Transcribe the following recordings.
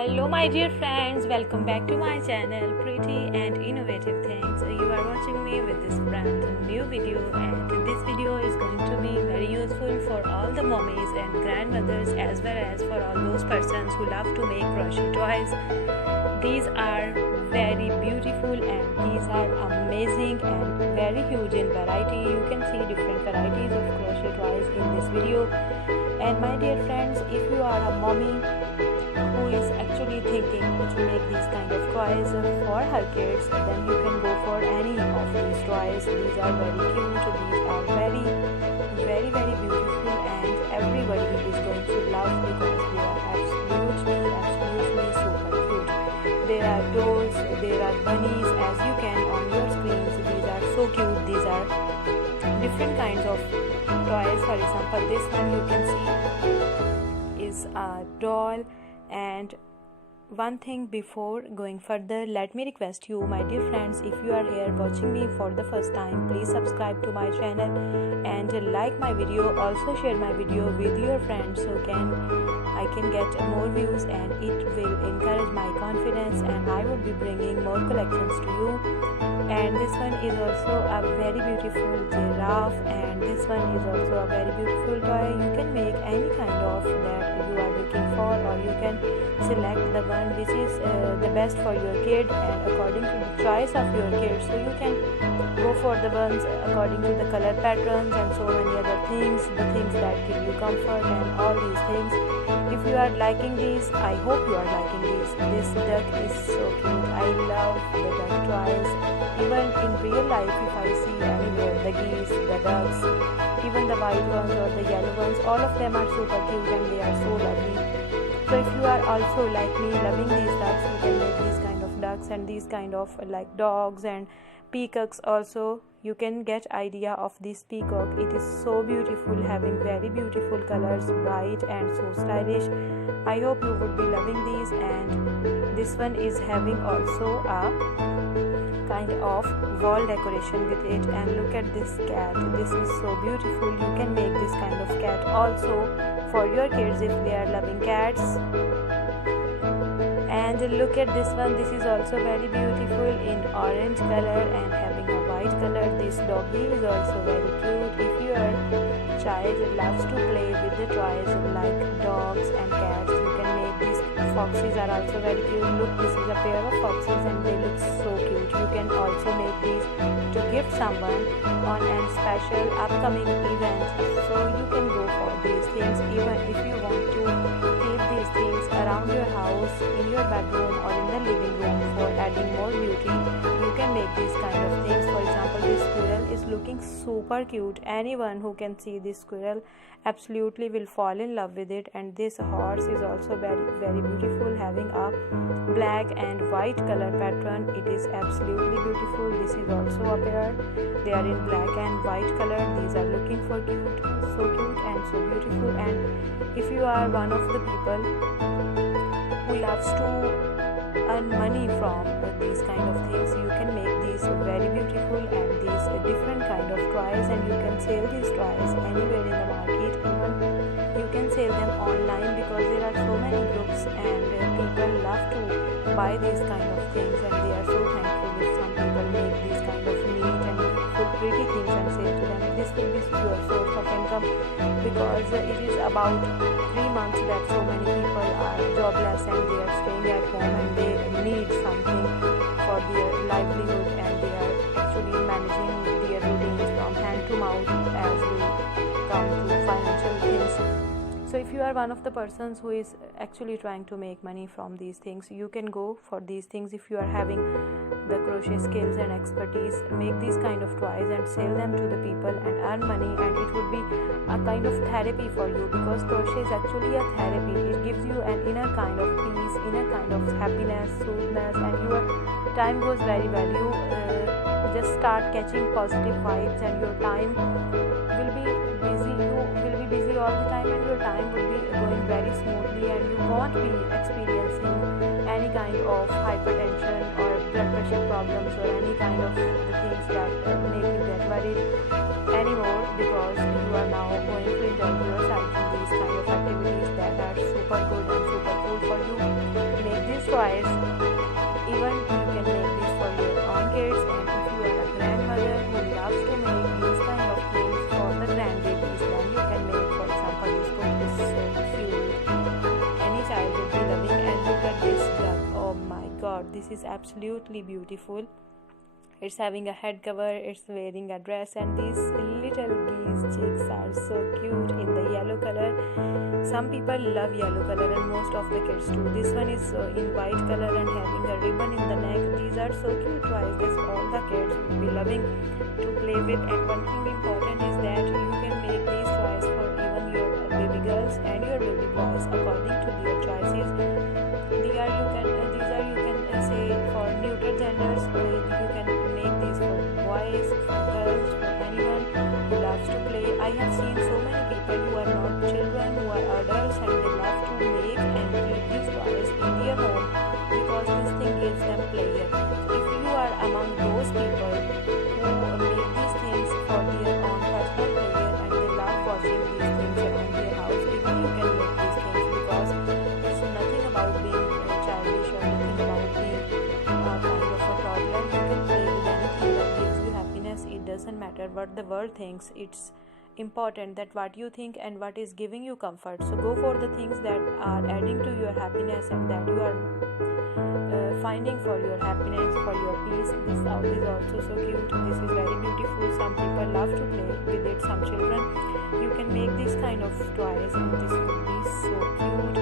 Hello my dear friends, welcome back to my channel Pretty and Innovative Things. You are watching me with this brand new video, and this video is going to be very useful for all the mommies and grandmothers as well as for all those persons who love to make crochet toys. These are very beautiful and these are amazing and very huge in variety. You can see different varieties of crochet toys in this video. And my dear friends, if you are a mommy who is actually thinking to make these kind of toys for her kids, then you can go for any of these toys. These are very cute, these are very beautiful, and everybody is going to love because they are absolutely super cute. There are dolls, there are bunnies, as you can on your screens. These are so cute. These are different kinds of toys. For example, this one you can see is a doll. And one thing before going further, let me request you, my dear friends, if you are here watching me for the first time, please subscribe to my channel and like my video. Also share my video with your friends so I can get more views, and it will encourage my confidence, and I will be bringing more collections to you. And this one is also a very beautiful giraffe, and this one is also a very beautiful toy. You can make any kind of that you are looking for, or you can select the one which is the best for your kid and according to the choice of your kid. So you can go for the ones according to the color patterns and so many other things, the things that give you comfort and all these things. If you are liking these, I hope you are liking these. This duck is so cute. I love the duck toys. Even in real life, if I see anywhere the geese, the ducks, even the white ones or the yellow ones, all of them are super cute and they are so lovely. So if you are also like me loving these ducks, you can make these kind of ducks and these kind of like dogs and peacocks also. You can get idea of this peacock. It is so beautiful, having very beautiful colors, bright and so stylish. I hope you would be loving these. And this one is having also a kind of wall decoration with it. And look at this cat. This is so beautiful. You can make this kind of cat also for your kids if they are loving cats. And look at this one. This is also very beautiful in orange color and having a white color. This doggy is also very cute. If your child loves to play with the toys like dogs and cats, you can make these. Foxes are also very cute. Look, this is a pair of foxes and they look so cute. You can also make these to gift someone on a special upcoming event. So you can go for these things. Even if you want to keep these things around your house, in your bedroom or in the living room for adding more beauty, you can make these kind of things. For example, this squirrel is looking super cute. Anyone who can see this squirrel absolutely will fall in love with it. And this horse is also very beautiful, having a black and white color pattern. It is absolutely beautiful. This is also a pair. They are in black and white color. These are looking for cute, so cute and so beautiful. And if you are one of the people who loves to earn money from these kind of things, you can make these very beautiful and these different kind of toys, and you can sell these toys anywhere in the market. Even you can sell them online because there are so many groups and people love to buy these kind of things, and they are so thankful if some people make these kind of neat and beautiful pretty things and sell to them. This will be your source of income because it is about 3 months that so many people are jobless and they are staying at home and they need something for their livelihood, and they are actually managing their routines from hand to mouth as we come to financial things. So if you are one of the persons who is actually trying to make money from these things, you can go for these things. If you are having the crochet skills and expertise, make these kind of toys and sell them to the people and earn money, and it would be a kind of therapy for you because crochet is actually a therapy. It gives you an inner kind of peace, inner kind of happiness, soothness, and your time goes very well. You just start catching positive vibes, and your time will be busy. You will be busy all the time, and your time will be going very smoothly, and you won't be experiencing any kind of hypertension or blood pressure problems or any kind of the things that make you get worried anymore, because you are now going to indulge yourself in these kind of activities that are super good and super cool for you. Make toys. Even you can make this for your own kids, and if you are a grandmother who loves to make these kind of things for the grandbabies, then you can make, for example, this book is so cute. Any child would be loving. And look at this duck. Oh my god, this is absolutely beautiful. It's having a head cover, it's wearing a dress, and these little geese chicks are so cute in the yellow color. Some people love yellow color, and most of the kids too. This one is in white color and having a ribbon in the neck. These are so cute toys. This all the kids will be loving to play with. And one thing important is that you can make these toys for even your baby girls and your baby boys according to their choices. These are you can say for neuter genders. You can make these for boys, for girls, for anyone who loves to play. I have seen so many people who are not children, who are adults, and they love to make and keep these toys in their home because this thing gives them pleasure. If you are among those people who make these things for their own personal pleasure and they love watching these things around their house, even you can make these things because it's nothing about being childish or nothing about being kind of a toddler. You can play with anything that gives you happiness. It doesn't matter what the world thinks. It's important that what you think and what is giving you comfort. So go for the things that are adding to your happiness and that you are finding for your happiness, for your peace. This out is also so cute. This is very beautiful. Some people love to play with it. Some children, you can make this kind of toys, and this would be so cute.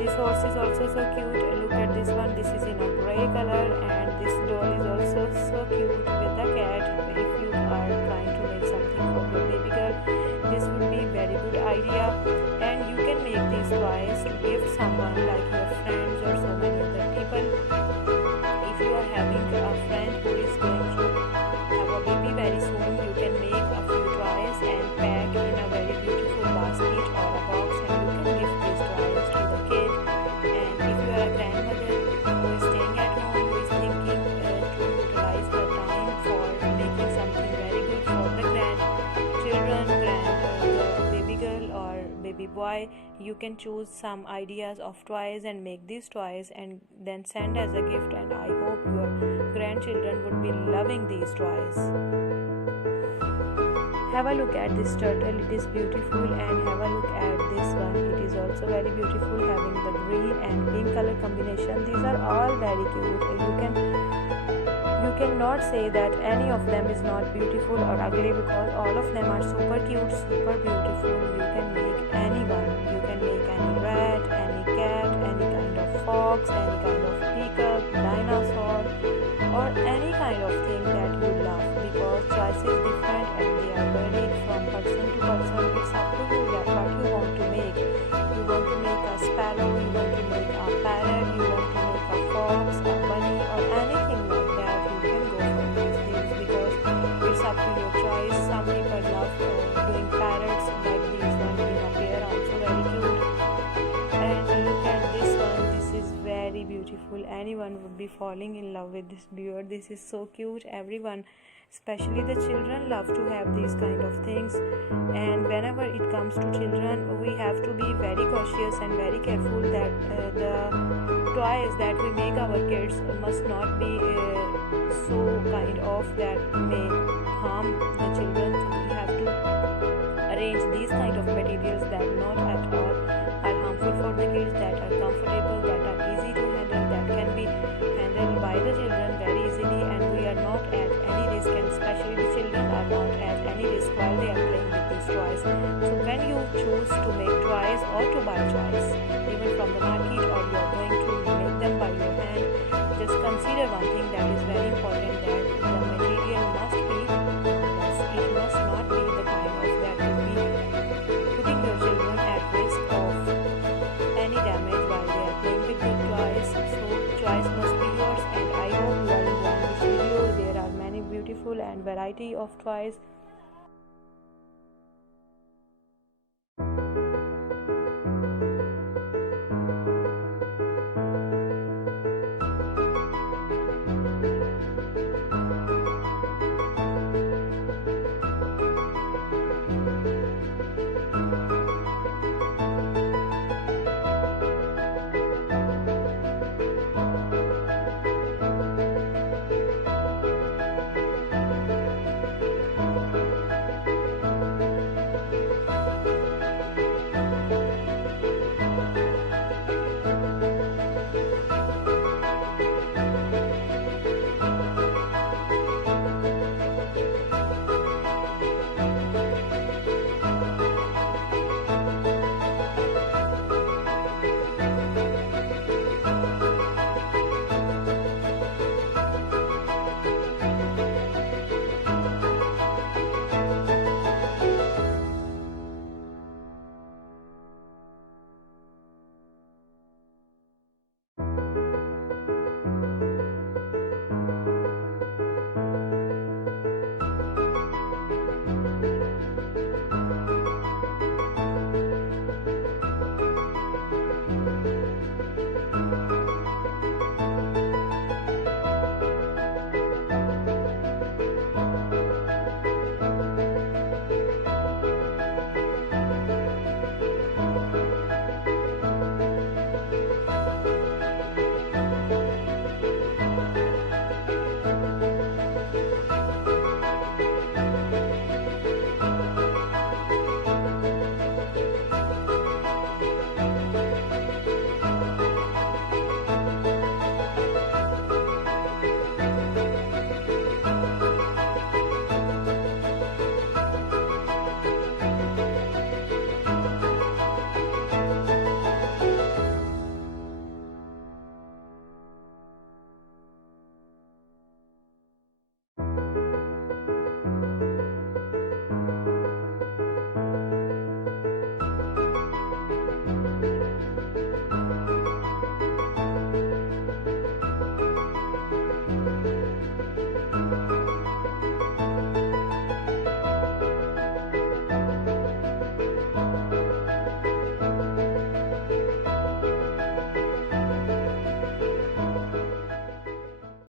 This horse is also so cute. Look at this one. This is in a gray color, and this doll is also so cute with the cat. If you are trying to make something for your baby girl, this would be very good idea. And you can make these toys to gift someone like your friends or so many other people. If you are having a friend who is going to have a baby very soon, you can make a few toys and pack in a very beautiful basket or a box, and you can gift these toys to the kid. And if you are a grandmother who is staying at home, who is thinking to utilize her time for making something very good for the grandchildren, the baby girl or baby boy, you can choose some ideas of toys and make these toys and then send as a gift. And I hope your grandchildren would be loving these toys. Have a look at this turtle. It is beautiful. And have a look at this one. It is also very beautiful, having the green and pink color combination. These are all very cute. You cannot say that any of them is not beautiful or ugly because all of them are super cute, super beautiful. You can make anyone. You can make any rat, any cat, any kind of fox, any kind of peacock, dinosaur, or any kind of thing that you love, because choice is different and they are varied from person to person. It's up to you that what you want to make. You want to make a sparrow, you want to make a parrot, you want to make a fox, a bunny, or anything like that. You can go for these things because it's up to your choice. Some people love doing parrots like these ones in a pair, also very cute. And look at this one. This is very beautiful. Anyone would be falling in love with this bird. This is so cute. Everyone, especially the children, love to have these kind of things. And whenever it comes to children, we have to be very cautious and very careful that the toys that we make our kids must not be so kind of that may harm the children. So we have to arrange these kind of materials that not at all are harmful for the kids, that are comfortable, that are easy to handle, that can be handled by the children very easily, and we are not at any risk, and especially the children are not at any risk while they are playing with these toys. So when you choose to make toys or to buy toys, even from the market, or you are going to make them by your hand, just consider one thing that is very important, that the material must be harmless. It must not be the kind of that would be putting your children at risk of any damage while they are playing with your toys. So choice must be yours, and I hope you are enjoying this video. There are many beautiful and variety of toys